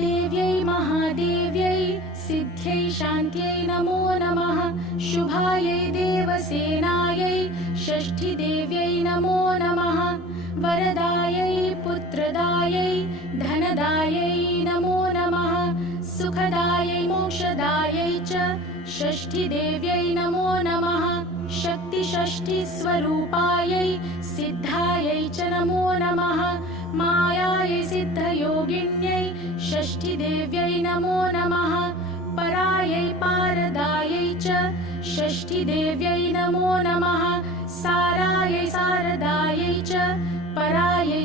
देव्यै महादेव्यै सिद्ध्यै शान्त्यै नमो नमः शुभायै देवसेनायै षष्ठीदेव्यै नमो नमः वरदायै पुत्रदायै धनदायै नमो नमः सुखदायै मोक्षदायै च षष्ठीदेव्यै नमो नमः शक्तिषष्ठीस्वरूपायै सिद्धायै च नमो नमः मायायै सिद्धयोगिन्यै षष्ठीदेव्यै नमो नमः परायै पारदायै च षष्ठीदेव्यै नमो नमः सारायै सारदायै च परायै